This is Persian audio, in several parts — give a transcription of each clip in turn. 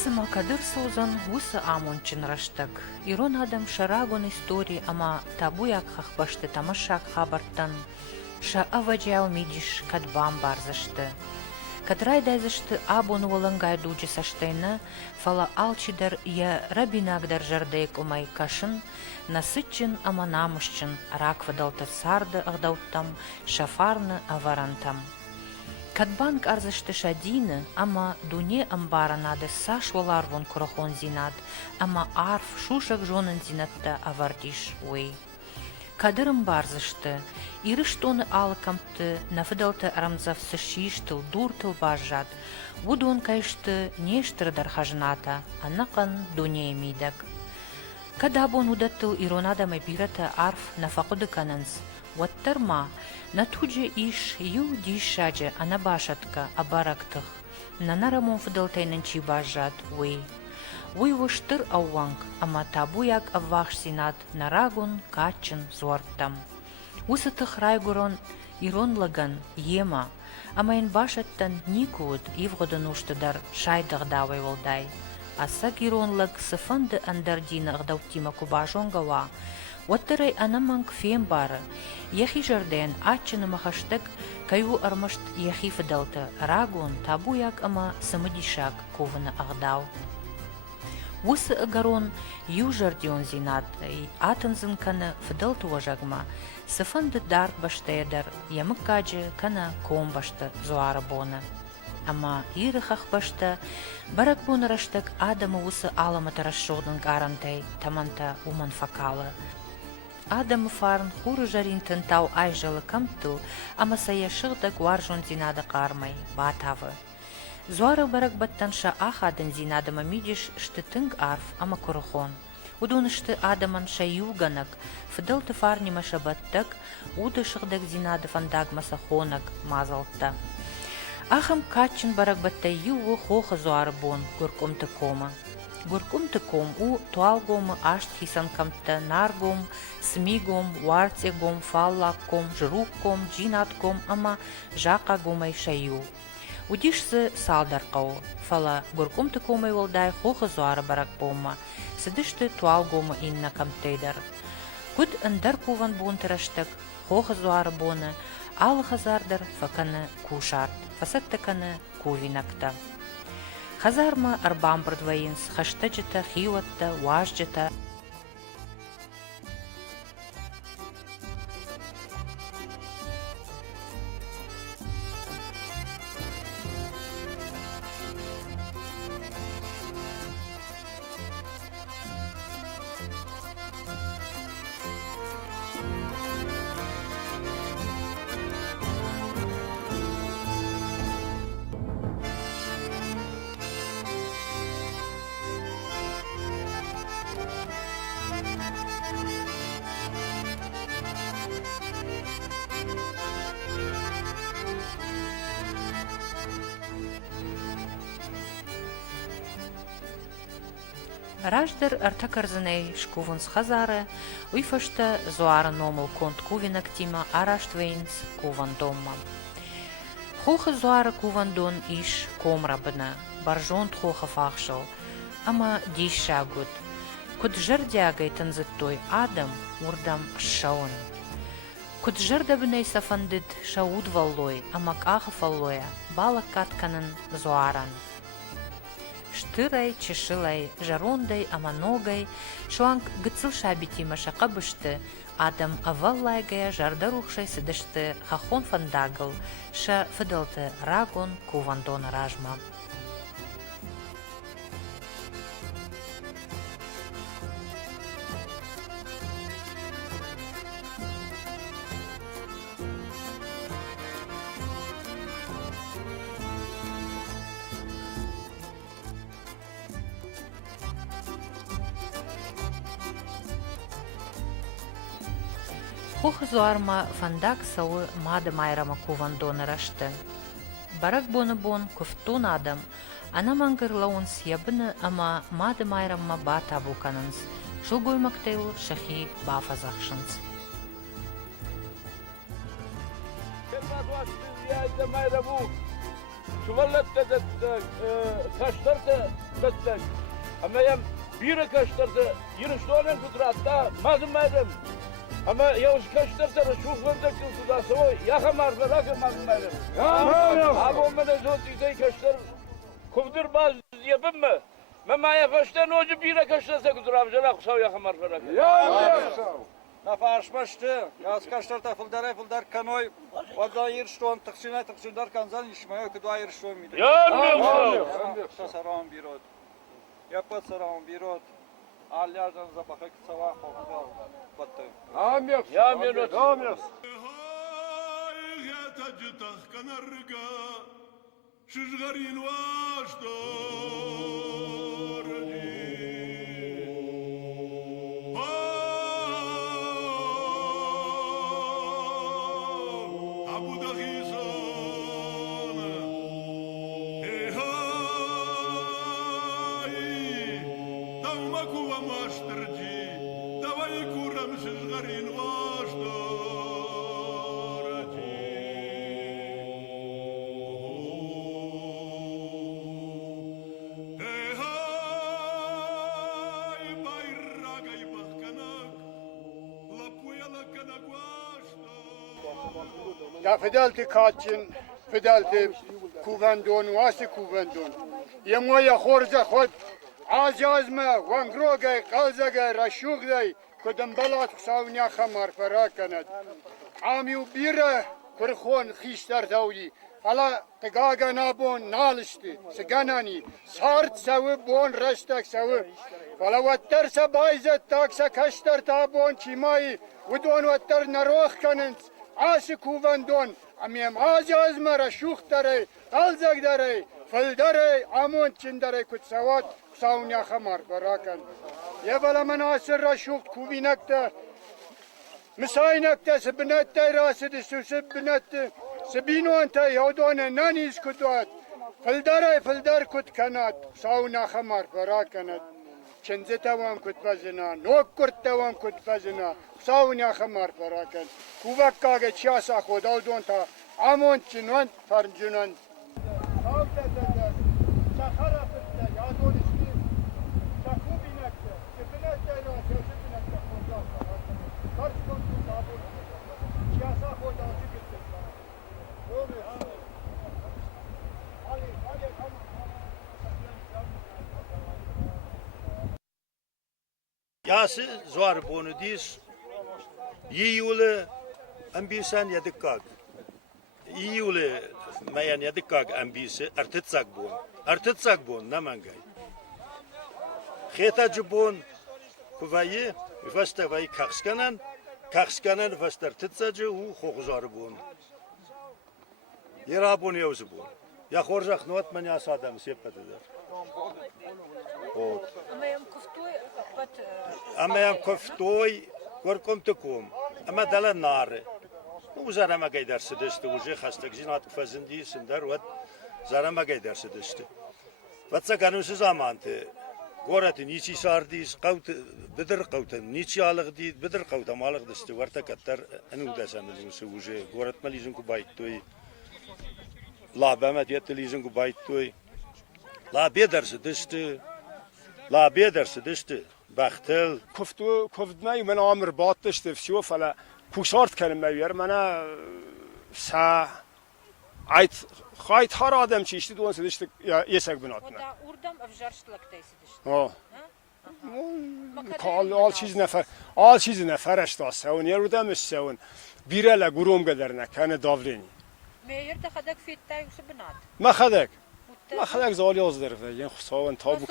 Исыма Кадыр Саузан усы амончин раштак. Ирон адам шарагон истории ама табуяк хахбашты тамашак хабартан. Ша аваджау мидиш кадбам барзашты. Кадрай дайзашты абон волангай дуджи саштайна, фала алчидар я рабинагдар жардейк умай кашын, насытчын ама намышчын, рак вадалта сарды агдауттам, шафарны аварантам. Кадбанк арзашты шадины, ама дуне амбара нады саш воларвон курахон зинат, ама арф шушак жонын зинатта авардиш уй. Кадырым барзышты, ирыштоны алыкамты, нафыдалты арамзав сышиштыл, дуртыл бажат, вудон кайшты нештырдар хажната, анакан дуне мидак. Кадабон удаттыл иронадамы бирата арф нафакуды кананс, ваттарма, натуджи иш ю дишаджи анабашатка абарактых, нанарамон фыдалтайнанчи бажат уй. Уйвыштыр ауанг, ама табуяк аввах синат нарагун качын зуарттам. Усытых райгурон иронлаган ема, ама ин башаттан никуд ивгодан уштыдар шайдагдавай волдай. Асак иронлаг сыфанды андардина агдавтима кубажонгава, Ваттырай анаманг фем бары, яхи жарден ачыны махаштык кайу армашт яхи фыдалты рагун табуяк ама самыдишак ковыны агдау. Усы агарон ю жардион зинат, атынзын каны фыдалты важагма, сыфанды дарт баштайдар, ямык каджы кана ком башты зуары боны. Ама ирыхах башты, барак боны раштык адамы усы аламаты расшодын гарантай, таманта уман факалы. Адамы фарн хуры жаринтын тау айжалы камтыл, ама саяшыгда гуаржон зинады кармай, батавы. Зуары барак баттанша ах адын зинадыма мидиш штытынг арф ама курухон. Удунышты адаман шаюганак, фыдылты фарнима шабаттак, удышыгдак зинады фандаг масахонак мазалтта. Ахам качын барак баттай юву хоха зуары бон гуркумты кома. Гуркумты ком у туалгом ашт хисанкамта наргом, смигом, варцегом, фаллакком, жрукком, джинатком ама жака гомай шаю. Удишсы салдаркау, фала гуркумты комай волдай хоха зуары барак бома, сыдышты туалгома инна камтейдар. Куд андар куван бон тыраштык, хоха зуары боны, алы хазардар факаны кушарт, фасаттаканы кувинакта. Хазарма арбамбр двоинс, хаштаджита, хиватта, важджита. Раждыр артакарзынай шкувынс хазары, уйфашта зуары номыл конт кувинак тима араштвейнс куван домма. Хоха зуары куван дон иш комрабына, баржонт хоха фахшал, ама диш шагут. Куд жардягай танзыттой адам урдам шаун. Куд жардабынай сафандыд шауд валлой, ама каха фаллоя, балак катканын зуаран. Штырай, чешылай, жарондай, аманогай, шуанг гыцыл шабитима шақа бышты, адам аваллайгая жардарухшай сыдышты хахон фандагыл, ша фыдалты рагон кувандон ражма. Хоха зуарма фандак сауы мады майрама кувандоны рашты. Барак боны бон куфтун адам, ана мангырлауынс ябыны ама мады майрамма ба табу канынс, шылгой мактейл шахи бафазахшынс. çuvallatta da kaşlarsa bettek. Ama yem biri kaşlarsa yürüyüşte olan kudratta mazmaydım. Ama yavuz kaşlarsa da şu fındık kudası o yakamar ve mazmaydım. Abi onlara zotizey kaşlar kovdur bazı yapın mı? Memaya kaşlar hoca biri kaşlarsa kudrabcılar kusav yakamar ve Nafarşmıştı. Yaz kaşlar da fıldar kanoy. Vada yırıştığın tıksınlar kanzan işmaya kudua yırıştığın mıydı? Ya saram birot. Yapat saram birot. Allardan zabakak sabah kokar. Battı. Ya minut. Шишгарин ваш Давай курам шишгарин ваш Ya fidelti kaçın, fidelti kuvendon, vasi kuvendon. Yemoya horza khod azazma, wangroge, qalzaga, rashugday, kudam balat savnya khamar farakanat. Amiu bira kurkhon khishtar tawli. Hala tagaga nabon nalishti, siganani, sart savi bon rashtak savi. Vala wattar sa baizat taksa kashtar tabon chimai, udon wattar naroch kanens. Asi kuvendon, amiem azazma rashuk dare, qalzag dare, fil dare, amon chin dare kutsavat savnya khamar farakan. Ye vala manasir rashuk kuvinakta, مساینکتا سبنت تیراست سبنت سبینو انت یادون نانیز کدوات فلدر کد کنات ساونا خمار فرا کنات چنزه توام کد پزنا نوک کرد توام کد پزنا ساونا خمار فرا کن کوبک کاغه چیاسا خودال دون تا آمون چنوان فرنجنان ساوتا تدر سخرا فتر یادون استی سخوبی نکتا سبنت تیراست سبنت خودال فرا کنات Yası zor bunu diz. Yiyulu ambisan yedikak. Yiyulu mayan yedikak ambisi artitsak bu. Artitsak bu namangay. Xetacı bu kuvayı fasta vay kakskanan fasta artitsacı u xoğzar bu. Yera bu ne yozu bu. Ya xorzak not man ya sadam sepetidir. Ama yam koftoy korkom tukum. Ama dala nare. Bu zarama giderse dişti. Uje hastak jinat kfazindi sindar vat zarama giderse dişti. Vatsa kanusu zamantı. Goratin içi sardis qavt bidir qavtan niçi alık di bidir qavtam alık dişti. Varta kattar anu dasamızın uje gorat malizun ku bayttoy. La bemet yetlizun ku bayttoy. La bederse dişti. La bederse dişti. Baxtel کفتمه من عامر باتش تفسیو فلا پوشارت کردم بیار من سا عیت خواهید هر آدم چیشتی دون سدشت یسک بنات نه. Urdam avjarshtlak taysidish. آه. آل چیز نفرش تا سون یه رودمش سون بیره لگروم قدر نکنه داورینی. Meyer de xadak fittay usbnat. ما خدک زالی از درفته یه خساون تابو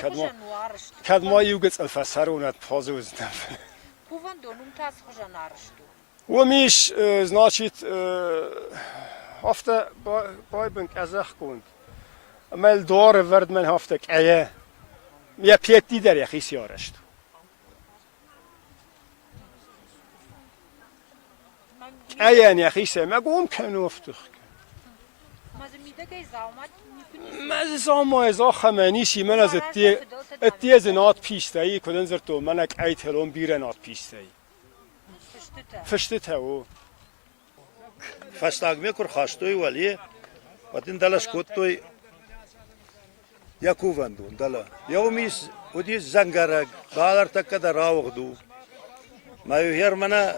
کدما یوگت الفسرونت پازوز نفر. Kuvandonum tas khojanarshtu. و میش значит هفته بای بنک ازخ کند. مال دور ورد من هفته که یه پیتی در یخی سیارشت. ایه یخی سه مگم کنو افتخ. مز زمان از خمینیشی من از اتیز نات پیشتایی کدن زرتو منک ایت هلون بیره نات پیشتایی. فشته او. Fastag me kur xastoy wali وادين دلش كوتوي يكوفندون دلا يوميس وديس زنجرك بالر تكدا راوغدو ما يهير منا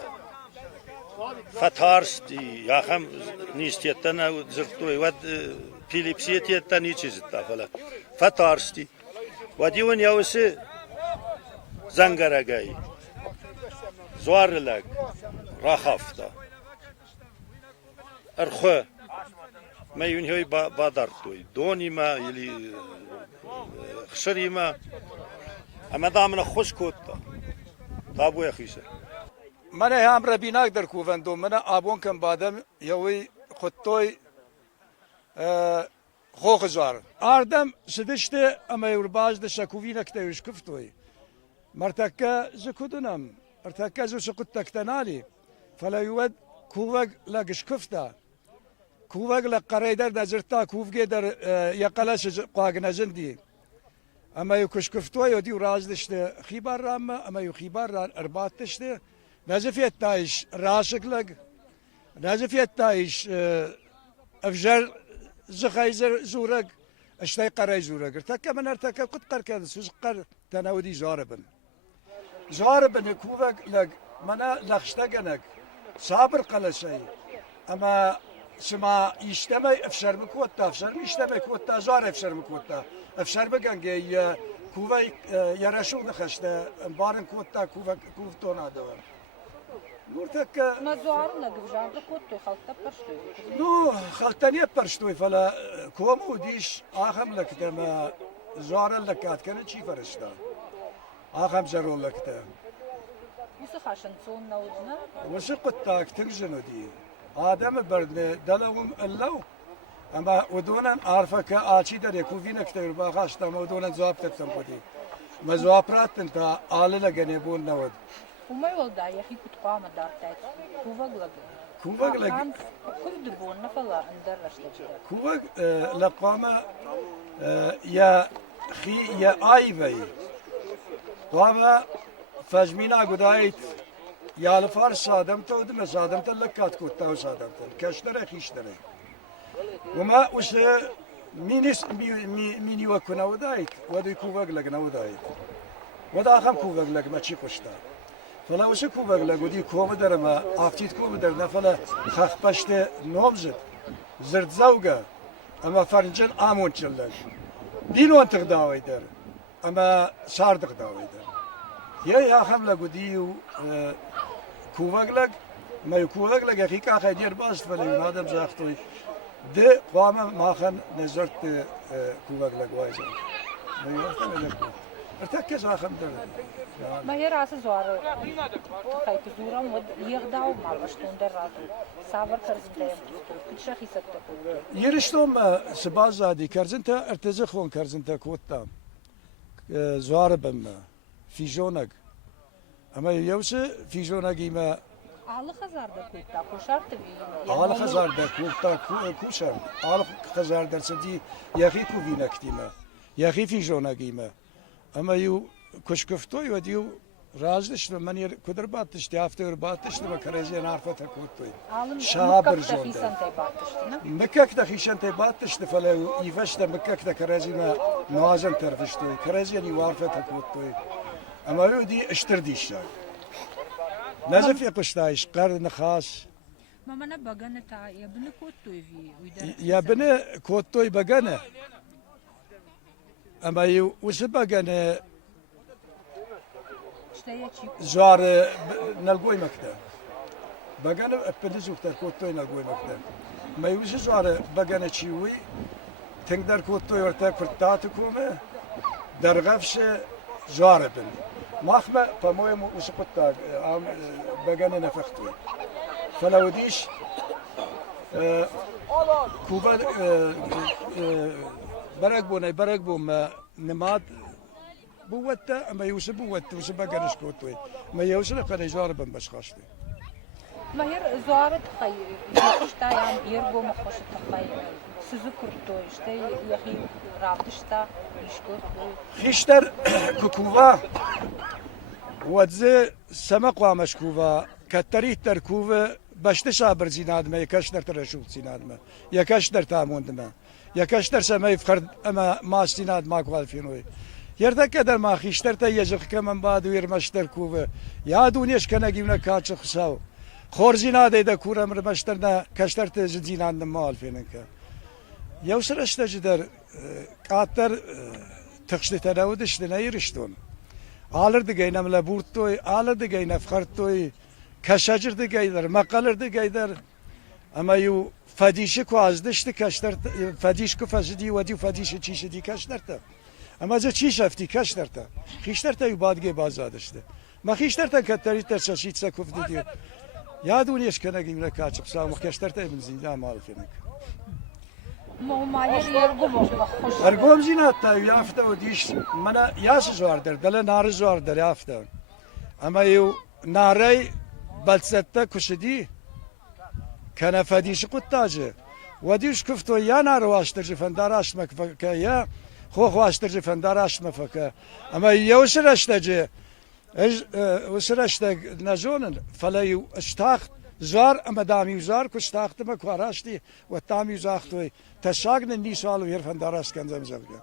فتارستي يا خم نيستيتنا زرتوي ود فيليبسيتيتا نيتشيزتا فلا فتارستي وديون يوسي زنجرجاي زوارلك راخفتا ارخو ما ينهي بادرتوي دوني ما يلي خشري ما اما دامنا خوش كوتا تابو يا خيسه من هم ربیناک در کوفندو من آبون کم بادم یوی خطوی خوخ زار آردم سدشته اما یورباز ده شکوی نکته یوش کفتوی مرتکه زکودنم مرتکه زو سقط تکتنالی فلا یود کوفگ لگش کفته کوفگ لقریدر نزرتا کوفگه در یقلاش قاگ نزندی اما یو کش کفتوی یودی رازدشته خیبار رام اما یو خیبار اربات تشته نزفيت تايش راشك لك نزفيت تايش افجر زخايزر زورك اشتاي قراي زورك ارتكا من ارتكا قد قركن سوزقر تناودي زاربن كوفك لك منا لخشتقنك صابر قال شيء اما سما يشتمي افشر مكوتا افشر يشتمي كوتا زار افشر مكوتا افشر بقنجي كوفي يرشو دخشته مبارن كوتا كوفتونا دوام نورتك ما زوارنا قبجان كوتو خلطة برشتوي نو خلطانية برشتوي فلا كومو ديش آخم لك تما زوار لكات كانت شي فرشتا آخم زرو لك تما يوسف عشان تصون نودنا وسقطاك تنجنو دي آدم بردنا دلهم اللو اما ودونا عارفك آتشي در يكون فينا كتير باخاش تما ودونا زوابت تنقدي ما زوابرات انت آل لجنبون نود وما يولدا يا أخي كنت قامة دارتاك كوفق لك كل دبون نفلا اندر رشتجيرا كوفق لقامة يا خي يا آيفي قامة فجمينا قدايت يا الفار صادمت ودم صادمت لكات كوتا صادمت كشتري خيشتري وما وش مين يوكنا ودايت ودي كوفق لك نودايت ودا خم كوفق لك ما تشي قشتا فلا وش كوفق لك ودي كوم در ما افتيت كوم در نفلا خخ بشت نومزد زرد زوجة اما فرنجن آمون چلش دينو انتق داوي در اما ساردق داوي در يا خم لك ودي كوفق لك ما يكوفق لك اخي كا خيدير باست فلا ينادم زاختوي ده قامة ماخن نزرت كوفق لك وايزن ما يوقتنا لك ارتكز آخم در ما هي راس زوار خايف زورم ود يغداو ما بشتون در راتو سافر كرزنتا كل شيء ستة يرشتم سباز زادي كرزنتا ارتزخون كرزنتا كوتا زوار بم في جونك اما يوس في جونك ما على خزار دا كوتا كوشارت بي على خزار دا كوتا كوشر على خزار در سدي يا اخي كوفينا كتيما يا اخي في جونك ما اما يو كشكفتوي وديو رازدش من ير كدر باتش تيافتر باتش ما كرزي نعرفه كوتوي شابر جون مكك دخيشن تي باتش فلا يفشت مكك كرزي ما نوازن ترفشتوي كرزي ني وارفه كوتوي اما يو دي اشترديش نزف يقشتايش قرن خاص ما منا بغنة تا يا بن كوتوي في يا بن كوتوي بغنة اما يو وش بغنة زوار نلقوي مكتب بغنة ابدزو كتر كوتوي نلقوي مكتب ما يوش زوار بغنة چيوي تنقدر كوتوي ورتا كرتات كومه درغفش زوار بن ماخمة فمويم وسقطا بغنة نفختوي فلو ديش كوبا برق بوم نماد بوته اما يوسف بوته وسب بغنش كوتوي ما يوسف قد جارب بس خاشتي ما هي زوارت خي يخشتا يعني يربو مخشت خي سزكرتو اشتي يخي رابطشتا يشكو خيشتر كوكوفا ودزي سمقوا مشكوفا كتريت تركوفا بەشتە برزینادمە یەکەش دەرتە ڕێشوق چینادمە یەکەش دەرتامۆندمە یەکەش دەرسەمەی فقرد ئەمە ماستیناد ماکوالفینۆی یەردەکە دەرما خیشتەرتە یەجقکە من باد وێرمەشتەر کووە یادونێش کە نەگیونە کاچە خساو خۆرزی نادەی دە کوورە مرمەشتەرنە کەشتەرتە زیناندم ماڵفێنەکە یەوسرەشتەج دەر کاتەر تەخشتەرەوە دشتنەی ڕشتون ئالر دگەینەم لە بورتۆی ئالە دگەینە فخەرتۆی کەشەجر دگەیدەر مەقەلر دگەیدەر ئەمە و فەدیشک و ئازدشتی کەشتەر فەدیشک و فەزدی وەدی و فەدیشە چیشدی کەشتەرتە ئەمە جە چی شەفتی کەشتەرتە خیشتەرتە و بادگێ بازادشتە مە خیشتەرتە کە تەریتە چەشیت سەکوفدی یادونێش کە نەگیم لە کاچ بساومە کەشتەرتە بنزیدا ماڵفێنەکە ئەرگۆم زییناتتا یافتەوە دیش منە یاس زوار دەر دەلە نار زوار دەریافتە ئەمە و نارەی بەلسەتە کوشدی کەنە فەدیش قوتاجە وەدیش کفتۆ یا نارەواشتەرجی فەنداراشمەکە یا خۆخواشتەرجی فەنداراشمەفەکە ئەمە یەوسرەشتەجێ وسرەشتە نەزۆنن فەلەی و شتاخت زار ئەمە دامی وزار کو شتاختمە کواراشتی و تامی زاختۆی تەشاگنە نی ساڵ و هێر فەنداراشکەنجەم زەبگە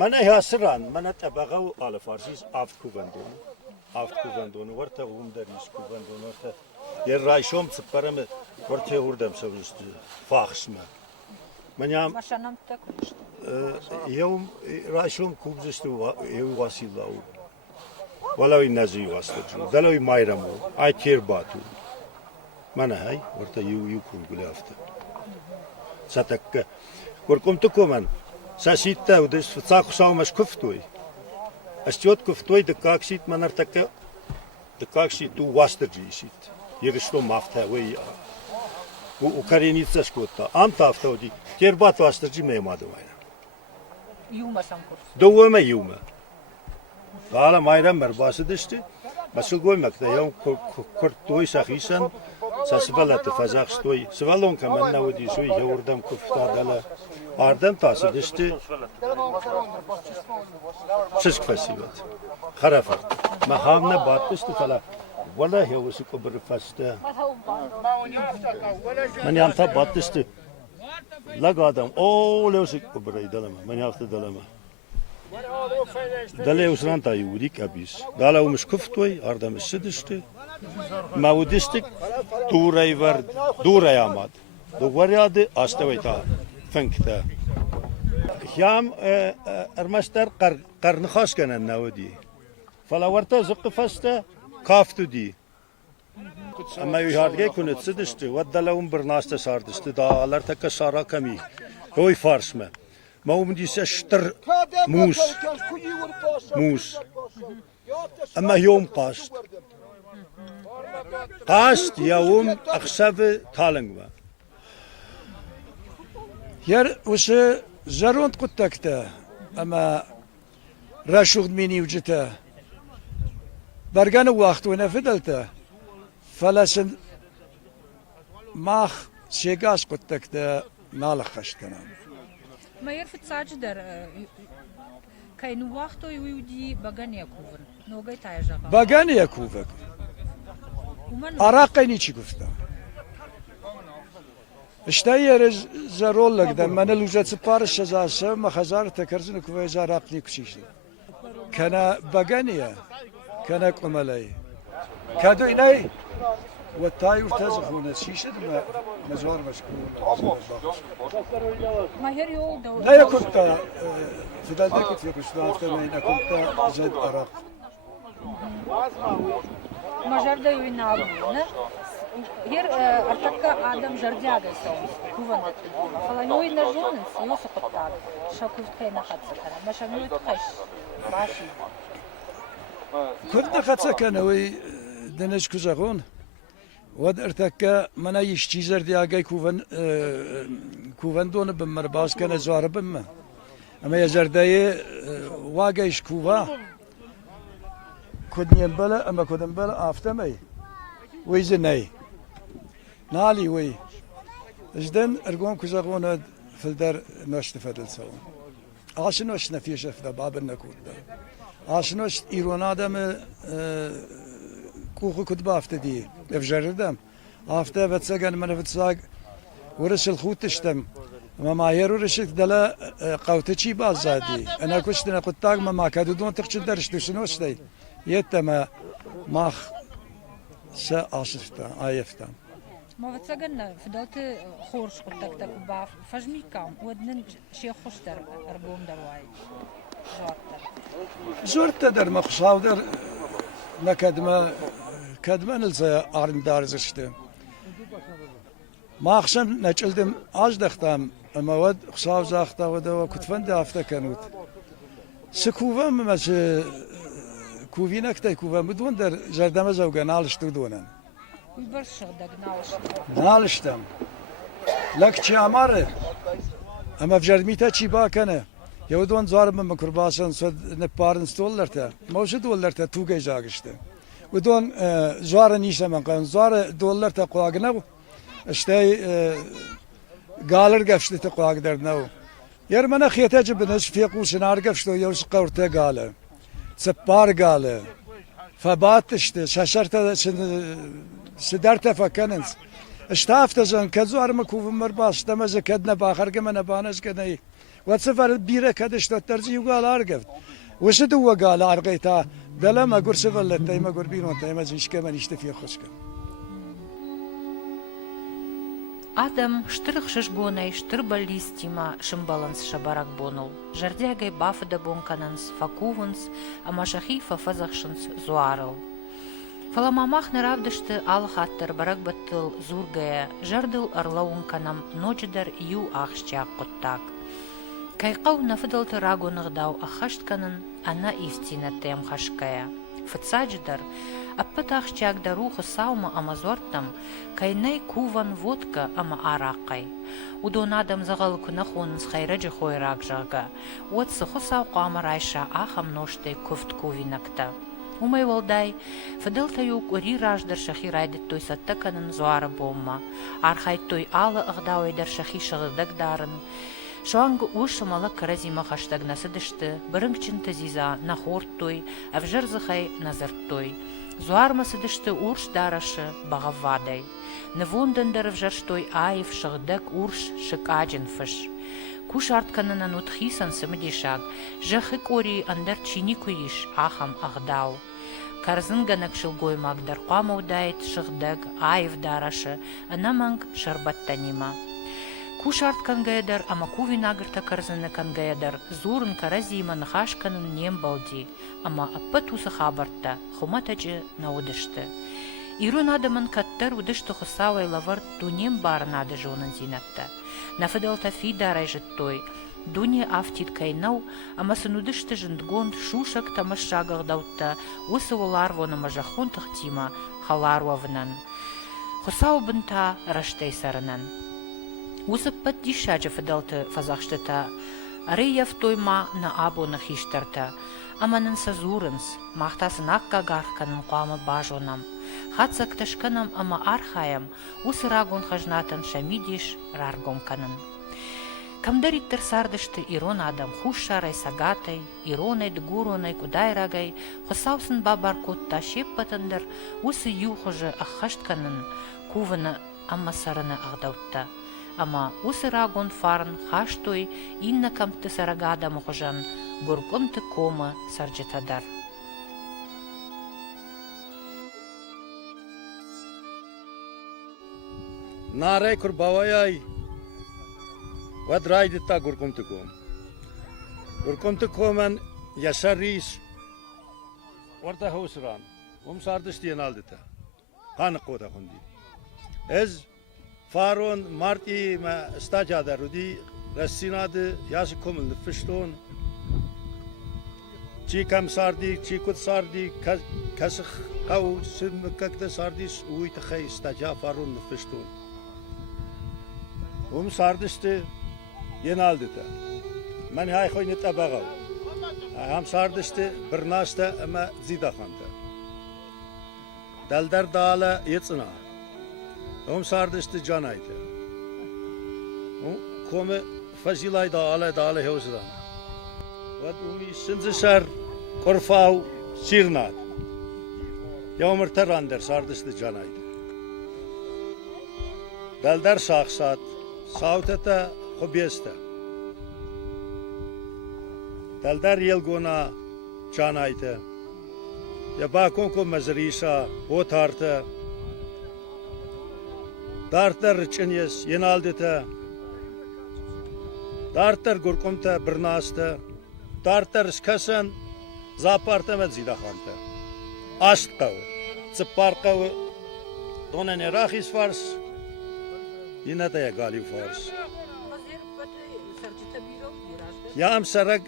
منە هاسران منە تەبەغە و ئالە فارسیز ئافت کوڤەندۆن ئافت کوڤەندۆن وەرتە وم دەریش کوڤەندۆن وەرتە یێ ڕایشۆم سپەرەمە وەرتێ هوردەم سەویست فاخشمە منیام یوم ڕایشۆم کوبزشت و ئێوی واسی لاو وەڵەوەی نەزی واستەجو دەلەوەی مایرەم و ئای تێر بات و منە هەی وەرتە یو کوورگولافتە سەتەکە وەرکۆم تو کۆمەن سەسیتە و دەست چاک ساومەش کوفتۆی ئەستیۆت کوفتۆی دکاکسیت منەرتەکە دکاکسیت و واستەجیشیت یەگشتۆ مافتەوەی و کارێنی چەشکۆتە ئام تافتەوەدی تێر بات واستەجی مێمادەوایە دووەمە یومە Hala mayram var bası düştü. Başı koymakta ya kurt toy sakisen sasıbalatı fazak toy. Sıvalon kamen navdi soy yavurdam kufta dala. Ardam tası düştü. Sısk fasivat. Harafat. Mahavne batmıştı falan. Vallahi yavrusu kubur fasta. Mani amta batmıştı. Lag adam. Oo yavrusu kubur idalama. Mani hafta dalama. Далее усранта юрик абис. Дала умш куфтой, ардам сидишти. Маудистик турай вар, дурай амад. Дугваряды аставайта фенкта. Хям армастар карнхас канан навди. Фалаварта зукфаста кафту ди. Ama yuharge kunet sidişti. Vaddala birnaste sardıştı. Dağlar taka sara kami. Hoy farsme. ما ومدي سشتر موس أما يوم قاست يوم أخسف تالنغوا ير وش زرونت قتكتا أما راشوغ ميني وجتا برغان وقت ونا فدلتا فلسن ماخ شيغاس قتكتا نالخش كنام ما يرفض ساجدر كاين وقت يودي باغانيا كوفن نوغاي تايجا باغانيا كوفك عراقي چی گفتم اشتایر زرول لقدم من لوجت سپارش شزاسه مخزار تکرزن کوی عراقی کشیش کنا باغانيا کنا قملای کادو اینای و تای ورتزخونه شیشه ما مزار مشكور ما هي يول دو لا كنت في ذلك في كشوات ما كنت زاد عراق ما جرد ينال نه هير ارتكا ادم جردياغا سو كوفندت فلا يوي نجون يوسف قطار شكوت كاين خاطر ما شنو تخش ماشي كنت خاطر كان وي دنش كزغون ود ارتكا منا يشتيزر دياغي كوفندون بمرباس كان زوار بما اما يزرداي واغيش كوفا كدنيم بلا اما كدن بلا افتمي ويزني نالي وي ازدن ارغون كزغون فلدر نشت فدل سو عاشنوش نفيش فدا باب النكود عاشنوش ايرون ادم كوخ كنت بافتدي بجردم after wat zeggen men het zag ورش الخوت تشتم ما معير ورش دلا قوتشي بازادي انا كشتنا قطاق ما كادو دون تخش درش شنو شتي يتما ماخ سا اسفتا ايفتا ما بتسجن فضلت خورش قلت لك بعرف فجمي كام ودن شيء خشتر أربعم دواي زرت در مخشاو در نكدما كدما نلزا أرندار زشته ما أخشم نجلدم آج دختم أما ود خشاو زاختا ودا كتفن دافتا كنوت سكوفا مش كوفينك تاي كوفا بدون در جردما زوجا نالشتو دونن برشا دق نالشتم لك چی اماره اما بجرمیتا چی با کنه یودون زار من مکرباسن سود نپارن استولرته موجود دولرته توگه جاگشته ودون زار نیشه من قن زار دولرته قواگ نبو اشته گالر گفته ته قواگ در نو یر من خیته جبنش فیقو شنار گفته یوش قورته گاله سپار گاله فباتشته ششرته سدرته فکننس اشتافت زن كزوار مكوف مرباس تمز كدنا باخر كمان بانس كناي واتسفر بيره كدش ترزي وقال ارقفت وشدو وقال ارقيتا دلا ما قر سفل تايما قر بينون تايما زيش كمان يشتفي خشك Адам штырых шишгонай штырба листима шимбаланс шабарак бонул. Жардягай бафыда бонкананс факуванс, амашахи фафазахшанс зуарал. Фаламамах неравдышты алхаттыр барак баттыл зургая, жардыл арлаунканам ночдар ю ахшчак коттак. Кайқау нафыдалты рагонығдау ахаштканын ана истина тем хашкая. Фыцадждар, аппыт ахшчак дарухы саума амазортам, кайнай куван водка ама арақай. Удон адам зағалы күнахонынс хайраджы хойрак жага. Отсы хусауқа амарайша ахам ноштай күфт кувинакта. Умай валдай, фыдылта юк ури раждар шахи райдет той саттаканын зуары бомма. Архай той алы ығдауайдар шахи шығыдак дарын. Шуанғы ушымалы каразима хаштагнасы дышты, біріңкчин тазиза нахорт той, авжырзыхай назырт той. Зуармасы дышты урш дарашы бағавадай. Невондындар авжарштой айв шығыдак урш шыкаджин фыш. Куш артканынан утхисан сымдишаг, жахы кори андар чини куиш ахам агдау. Карзынганак шылгой магдар қамаудайт шығдаг айв дарашы, анаманг шарбаттанима. Куш арткангайдар, ама кувинагырта карзыныкангайдар, зурын каразима нахашканын нем балди, ама аппат усы хабарта, хуматаджы наудышты. Ирун адамын каттар удышты хусавай лавар дунем барын ады жонын зинатта. Нафыдалта фидарай жыттой, дуне афтит кайнау, ама сынудышты жындгон шушак тамашшагағдаутта, усы олар воны мажахон тахтима халаруавынан. Хусау бынта раштай сарынан. Усы пат дишаджа фыдалты фазахштыта, арыяв тойма на абоны хиштарта, аманын сазурынс, махтасын акка гархканын қуамы бажонам. Хатсак ташканам ама архаям, усы рагон хажнатан шамидиш раргомканын. Камдариттер сардышты ирон адам хушарай сагатай, иронай дгуронай кудайрагай, хосаусын бабаркотта шеппатындар, усы юхожы ахаштканын, куваны амма сарыны ағдаутта. Ама усы рагон фарн хаштой инна камты сарагада мухожан, гуркомты кома сарджетадар. Нарай курбаваяй вад райдыта гуркомтыком. Гуркомтыкомен яшарис орта хаусран. Сардыш диен алдыта. Ханы кода хунди. Ez Faron Marti ma stajada rudi rasinade yaşı komuldu fışton. Çikam sardi, çikut sardi, kasık kavu sınmıkakta sardis uyta khay staja Faron fışton. Sardıştı yenaldı da. Men hay khoyneta bagav. Ham sardıştı birnasta ama zidakhanda. Daldar dağla yetsina. Sardıştı canaydı. Kome fazilay dağla hevzdan. Vad umi sinzisar korfav sirnat. Yağmurta rander sardıştı canaydı. Beldar şahsat, savtete hobiyeste. Beldar yelgona canaydı. Ya bakon ko mezrişa, o tartı. Dartar rıçınyes, yenaldete. Dartar gurkumta birnasta. Dartar skasan, zaparta med zidahanta. Aşk kavu, zıppar kavu. Donen erahis fars. Yine de gali fars. Ya am sarak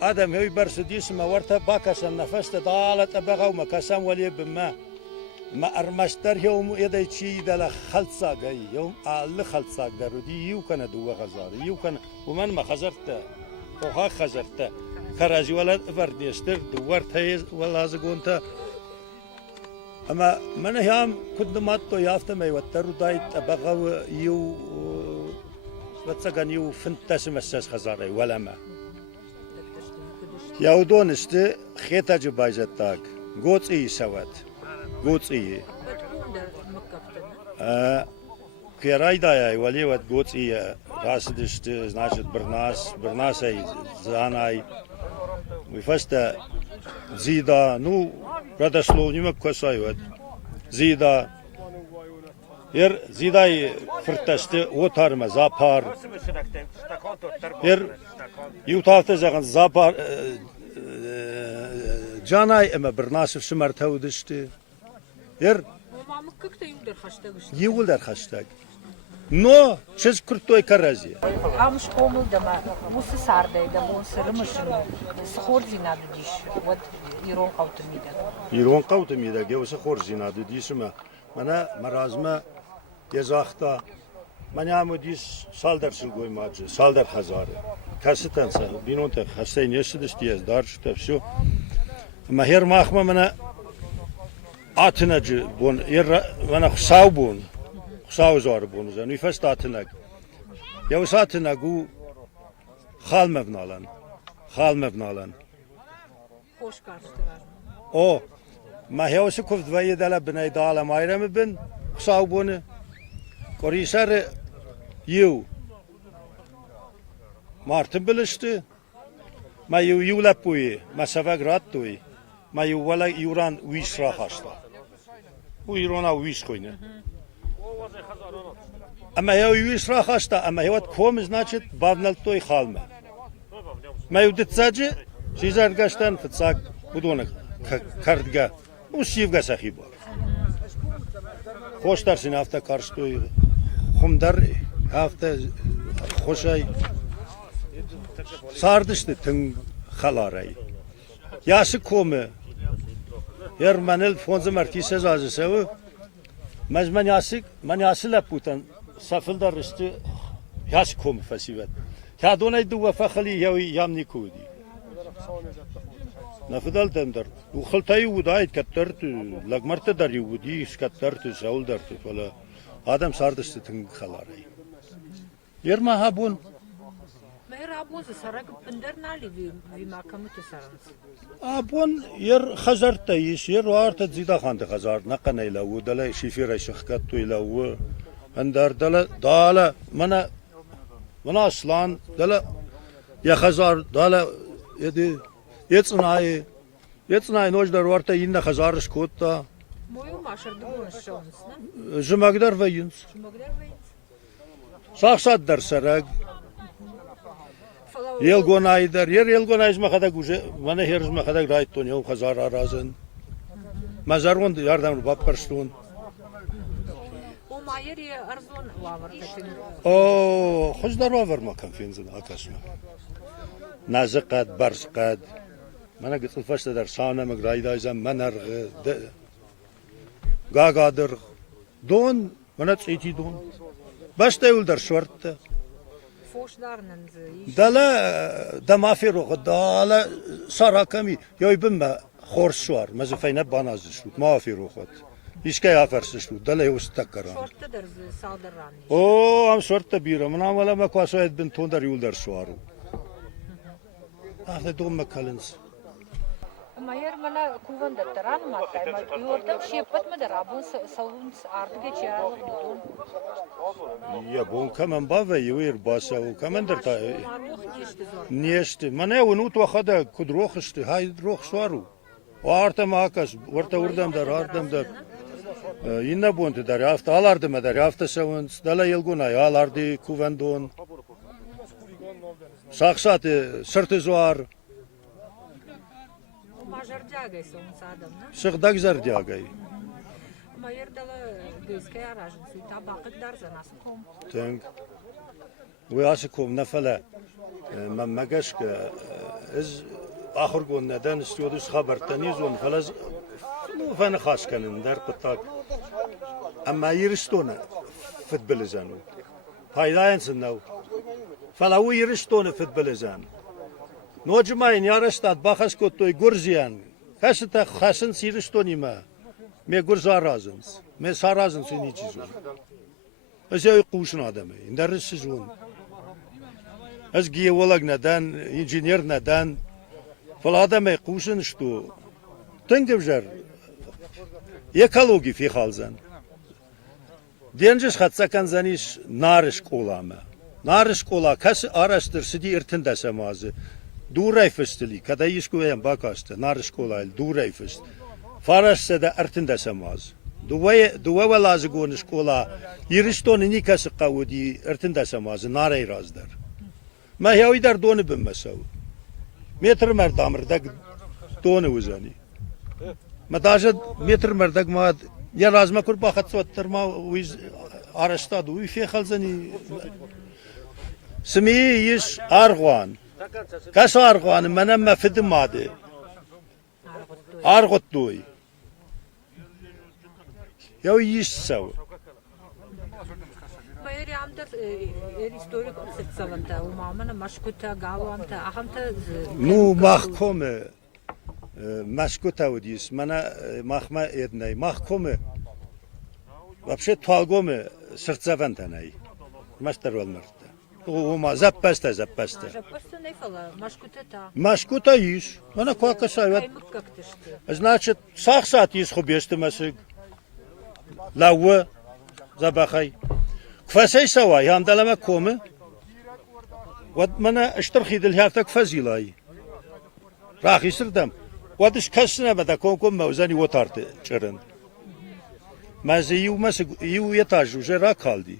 adam هوي برسديس ما ورثة باكس النفس طالت أبغى وما كسام ولي بما ما أرمشتر يوم يدي شيء ده لخلصة جاي يوم على خلصة درودي يو كان دوا خزار يو كان ومن ما خزرت وها خزرت خراجي ولا فرديستر دوار تهيز ولا زقونتا أما من هيام كنت ما تو يافت ما يوتر دايت أبغى يو بتسجن يو فنتاس مساس خزاري ولا ما يودون است خيتا جبايزتاك غوصي سوات غوصي كرايدا يا ولي ود غوصي راسدشت значит برناسي زاناي ويفستا زيدا ну родословнима косают زيدا ير زيداي فرتشت وتارما زابار ير يوتافت زغن زابار جاناي اما برناسف سمرت هودشتي ير يولدر خشتاق نو شز كرتوي كرازي Амш помыл дома, мусы сардай, да бон сырмышын, схорзи надо диш, вот ирон каутумида. يرون قوت ميدا جوس خورزينا ديسما منا مرازما يزاختا من يامو ديس سالدر سلگوي ماجه سالدر هزاره كاستنسا بينونت خستين يسدش ديز دار شو تفشو ما هير ماخما منا اتنج بون ير منا خساو بون خساو زار بون زن يفست اتنج يوس اتنجو خال مبنالن Hoş karşılar. O ما هيوس كوف دواي دالا بناي دالا مايرم بن خساو بون كوريسر يو مارتن بلشتي ما يو لابوي ما سفاق راتوي ما يو ولا يوران ويش راخاشتا ويرونا ويش كوينه اما يو ويش راخاشتا اما هيوت كوم значит бавналтоy халма ما يودت ساجي شيزار گشتن فتساق بدون کردگه اون شیفگه سخی بار خوش درسین هفته کارشتوی خم در هفته خوشای ساردشتی تن خلارای یاسی کومه yer manel fonzu merkezi sezazı sevi من یاسی لپوتن سفل در رشته یاسی کومه فسیوت که دونای دو وفخلی یوی یامنی کودی نفدال دندر وخلتاي ودايت كترت لغمرت در يودي كترت شاول درت ولا ادم ساردست تن خلاري يرما هابون Meğer abon sarak bender nali vi makamı tesarans. ابون ير خزرت يش ير وارت زيدا خانت خزار نقنا الى ودلا شيفير شخكت الى و اندر دالا منا اصلان دلا يا خزار دالا يدي يتصنعي نوج در ورطة ينا خزارش كوتا Moyu maşırdı konuşuyorsunuz, ne? جمعدر وينس Cumagler ve ساخصات در سرق يلغوناي در يلغوناي ما خدا گوشه من هرز ما خدا رايتون يوم خزار رازن مزارون ياردم باب پرستون o mayeri arzon vavartatin. او خوش در وافر ما كان فينزن اكاسما نازقات برسقات من قلت الفشت در سانه مقرايدايزم منرغ غاغادر دون من تسيتي دون باش تاول در شورت Foşlarının zı. دالا دمافي روغ دالا ساراكمي يوي بما خورس شوار مزفينه باناز شو ما في روخت يشكا يافرس شو دالا يوستكران Şortta der zı saldırran. او ام شورت بيرا من ولا ما كواسويت بن تون در يول در شوارو اخذ دوم مكالنس Ama yer mana kuvan da taran matta. Ma yortam şepet mi de rabun savun artık geçer dudun. Ja, bun kamen bave juir basa u kamen der ta. Nieste. Mane u nut wa khada kudrokhste hay drokh swaru. Arta makas orta urdam der ardam der. Inna bonte der hafta alardım der hafta savun dala yelguna alardı kuvendon. Saksate sırtı zuar. Majardiagay savun sadam na. Sıgdak zardiyagay. Ama yer dala gözke arajın suita bakıt dar zanas kom. Teng. Ve asikom nefele. Memmegeş ki iz ahır gon neden istiyorduz haberteniz on falaz fen khas kanin der patak. Ama yiristone futbolizanu. Haydayensin nav. Falavu yiristone futbolizan. Nocmayın yarıştat bakas kotoy gurziyan. Kasıta khasın siristonima. Me gurza razınız. Me sarazın seni çizon. Özel kuşun adamı. İndersiz on. Az geolog neden, inженер neden. Falan adamı kuşun işte. Tengevjer. Ekologi fi halzan. Denjiş hatsakan zaniş narış kolama. Narış kola kas araştır sidi irtinde semazı. Duray festili. Kada işkuyen bakastı. Narış kolayl duray fest. Faras'ta da irtinde semaz. Duva lazı goniş kola. Yiristoni nikası kavudi irtinde semazı. Naray razdar. Ma yawi dar donu bimmesav. Metr merdamırdak donu uzani. Ma daja metr merdak ma ya razma kur bakhat swatterma wiz arastad wi fi khalzani. Smi yish argwan. Kas argwan manamma fidmadi. Argot doy. Yawi yish sav. Yer yamda historik setsavanta umamana maşkuta galvanta ahamta. Nu mahkome maşkuta udis mana mahma ednay mahkome. Вообще twalgome sırtsavantanay. Master olmurda. Uma zappasta. Просто не фала maşkuta ta. Maşkuta yish. Mana kvaka sayvat. Kaymık kaktıştı. Значит, сахсат yish khubestmasig. Lawa zabakhay. Kfasay sawa yandalama kome. Wat mana ishtirkhid الهافtak fazilay. Rahisrdam. Wat ish kasna bada konkom mawzani wotartı çırın. Mazi yu etaj uje rakaldi.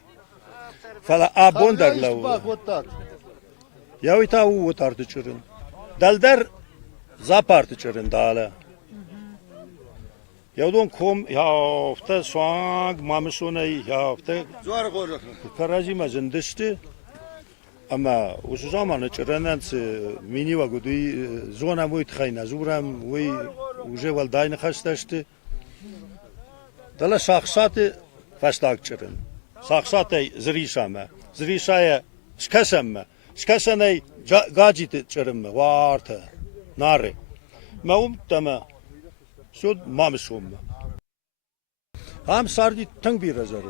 Fala abondar law. Yawi ta u wotartı çırın. Daldar zapartı çırın dala. Yavdon kom ya hafta soğan mamışonay ya hafta karazi mazındıştı ama o zamanı çırenen mini vagudu zona muyt khayna zuram ve uje valdayne khastashti dala shakhsatı fastak çırın shakhsatı zrishaya shkasanay gajit çırın varta nare maum tama Sud mamışom. Ham sardi tang bir razar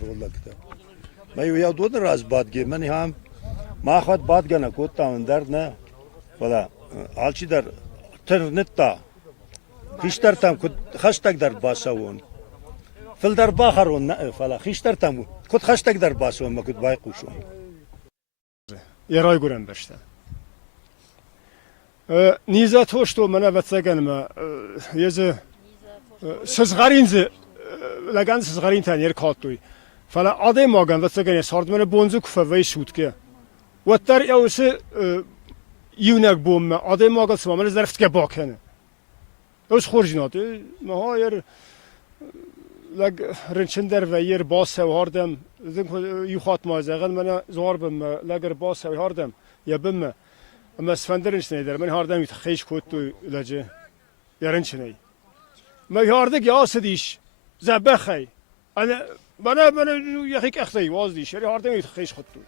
ollakta. Mayu ya dod raz badge mani ham mahvat badgana kotta under ne wala alchi dar ternetta khishtar tam hashtag dar basawon fildar baharon ne fala khishtar tam kut hashtag dar basawon makut bay qushon Yaray gören başta. Nizat hoştu mana vatsaganma yeze sizgarinzi lagan sizgarin tan yer kattoy fala adem magan vatsagan sardmana bonzu kufa ve şutke wattar yawsi yunak bomma adem magan smamana zarftke bakene öz khorjinat ma yer lag rinchinder ve yer bas sevardem zin yuxat mazagan mana zorbim lagar bas sevardem yabim Ama sfenderin içine der. Ben hardam yitxiş kuttu ilacı. Yarın içine. Ma yardık ya asdiş. Zabakhay. Ana bana yaxik axtay vazdi. Şeri hardam yitxiş kuttu.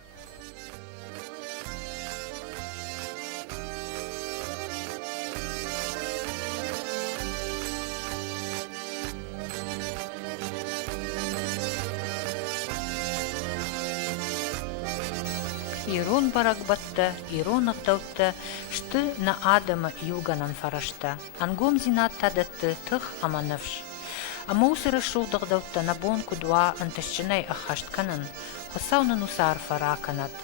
Ирон барак батта, Ирон ақтаутта, шты на Адама юганан фарашта. Ангом зинат тадатты тых аманывш. Ама усыры шулдығдаутта на бонку дуа анташчынай ахаштканын, хосаунын усар фараканат.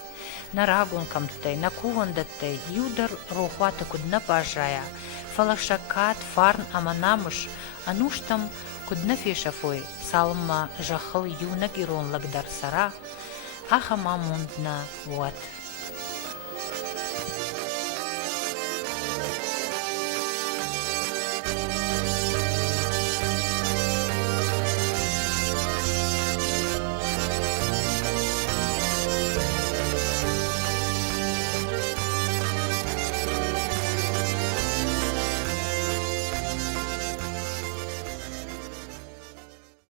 На рагун камттай, на кувандаттай, юдар рухвата кудна бажая, фалашакат фарн аманамыш, ануштам кудна фешафой, салма жахыл юнак Ирон лagдар сара, аха мамундна вот.